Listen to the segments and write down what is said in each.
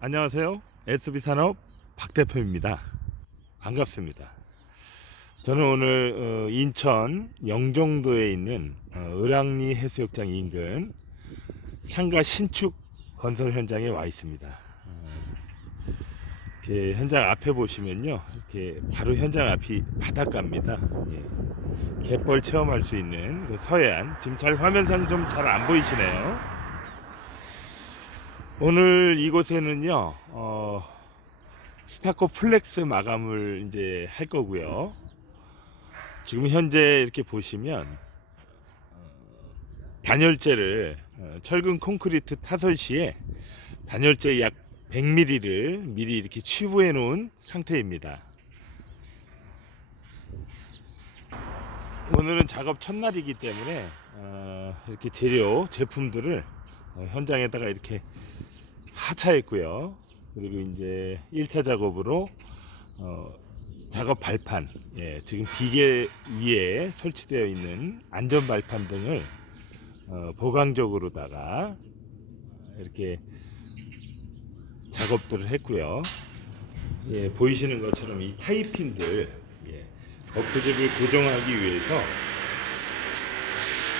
안녕하세요. SB산업 박 대표입니다. 반갑습니다. 저는 오늘 어, 인천 영종도에 있는 어, 을왕리 해수욕장 인근 상가 신축 건설 현장에 와 있습니다. 어, 이렇게 현장 앞에 보시면요, 이렇게 바로 현장 앞이 바닷가입니다. 예. 갯벌 체험할 수 있는 그 서해안 지금 잘 화면상 좀 잘 안 보이시네요. 오늘 이곳에는요, 어, 스타코 플렉스 마감을 이제 할 거고요. 지금 현재 이렇게 보시면 어, 단열재를 어, 철근 콘크리트 타설 시에 단열재 약 100ml를 미리 이렇게 취부해 놓은 상태입니다. 오늘은 작업 첫날이기 때문에 어, 이렇게 재료 제품들을 어, 현장에다가 이렇게 하차했고요. 그리고 이제 1차 작업으로 어, 작업 발판, 예, 지금 기계 위에 설치되어 있는 안전 발판 등을 어, 보강적으로다가 이렇게 작업들을 했고요. 예, 보이시는 것처럼 이 타이핀들 예, 거푸집을 고정하기 위해서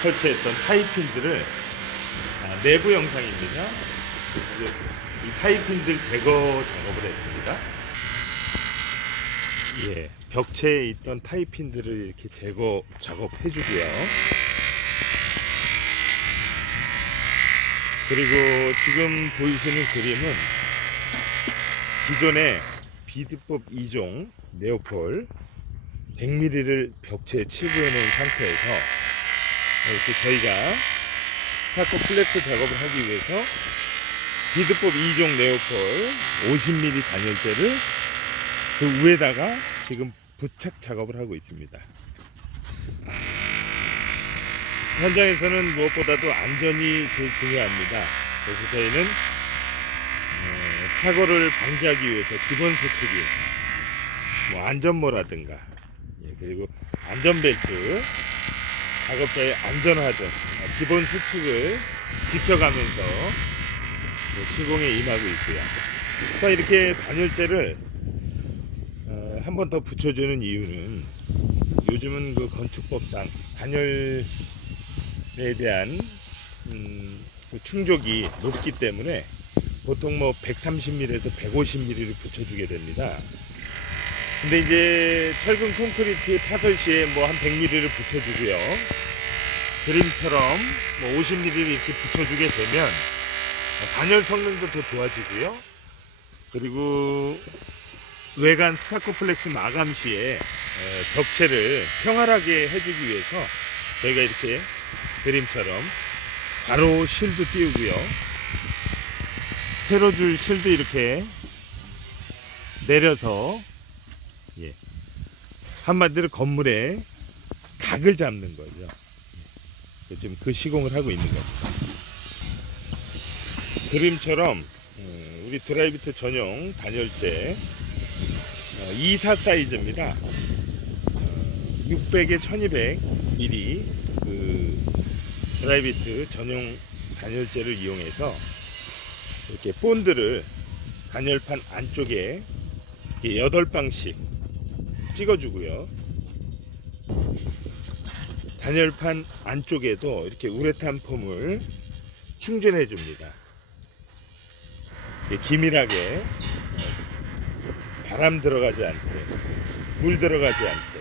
설치했던 타이핀들을 아, 내부 영상입니다. 이 타이핀들 제거 작업을 했습니다. 예, 벽체에 있던 타이핀들을 이렇게 제거 작업해 주고요. 그리고 지금 보이시는 그림은 기존의 비드법 2종 네오폴 100ml를 벽체에 치부해 놓은 상태에서 이렇게 저희가 스타코 플렉스 작업을 하기 위해서 비드법 2종 네오폴 50mm 단열재를 그 위에다가 지금 부착 작업을 하고 있습니다. 현장에서는 무엇보다도 안전이 제일 중요합니다. 그래서 저희는 어, 사고를 방지하기 위해서 기본 수칙이 뭐 안전모라든가 예, 그리고 안전벨트 작업자의 안전하전 기본 수칙을 지켜가면서 뭐 시공에 임하고 있고요. 또 이렇게 단열재를 어, 한번 더 붙여주는 이유는 요즘은 그 건축법상 단열에 대한 음, 그 충족이 높기 때문에 보통 뭐 130mm에서 150mm를 붙여주게 됩니다. 근데 이제 철근 콘크리트 타설 시에 뭐 한 100mm를 붙여주고요. 그림처럼 뭐 50mm를 이렇게 붙여주게 되면 단열 성능도 더 좋아지고요. 그리고 외관 스타코플렉스 마감 시에 에, 벽체를 평활하게 해주기 위해서 저희가 이렇게 그림처럼 가로 실도 띄우고요. 세로줄 실도 이렇게 내려서 예. 한마디로 건물에 각을 잡는 거죠. 예. 지금 그 시공을 하고 있는 겁니다. 그림처럼 음, 우리 드라이비트 전용 단열재 24 사이즈입니다. 600에 1200mm 그 드라이비트 전용 단열재를 이용해서 이렇게 본드를 단열판 안쪽에 이렇게 8방씩 찍어주고요. 단열판 안쪽에도 이렇게 우레탄 폼을 충전해 줍니다. 이렇게 기밀하게 바람 들어가지 않게 물 들어가지 않게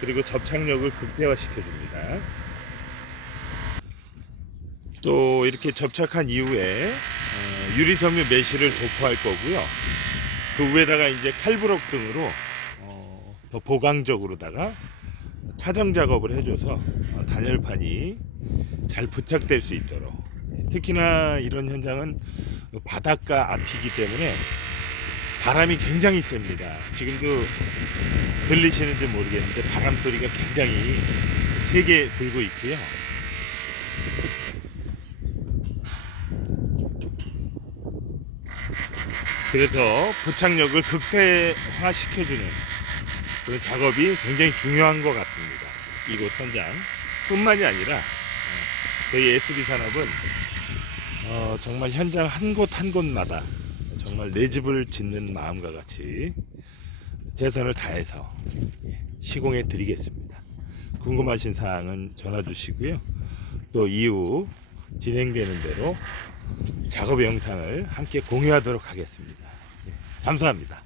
그리고 접착력을 극대화시켜 줍니다. 또 이렇게 접착한 이후에 어, 유리섬유 메쉬를 도포할 거고요. 그 위에다가 이제 칼브럭 등으로 어, 더 보강적으로다가 타정 작업을 해줘서 어, 단열판이 잘 부착될 수 있도록 특히나 이런 현장은 바닷가 앞이기 때문에 바람이 굉장히 셉니다. 지금도 들리시는지 모르겠는데 바람 소리가 굉장히 세게 불고 있고요. 그래서 부착력을 극대화시켜주는 그런 작업이 굉장히 중요한 것 같습니다. 이곳 현장 뿐만이 아니라 어, 저희 SB 산업은 어, 정말 현장 한 곳 한 곳마다 정말 내 집을 짓는 마음과 같이 최선을 다해서 예, 시공해 드리겠습니다. 궁금하신 사항은 전화 주시고요. 또 이후 진행되는 대로 작업 영상을 함께 공유하도록 하겠습니다. 예, 감사합니다.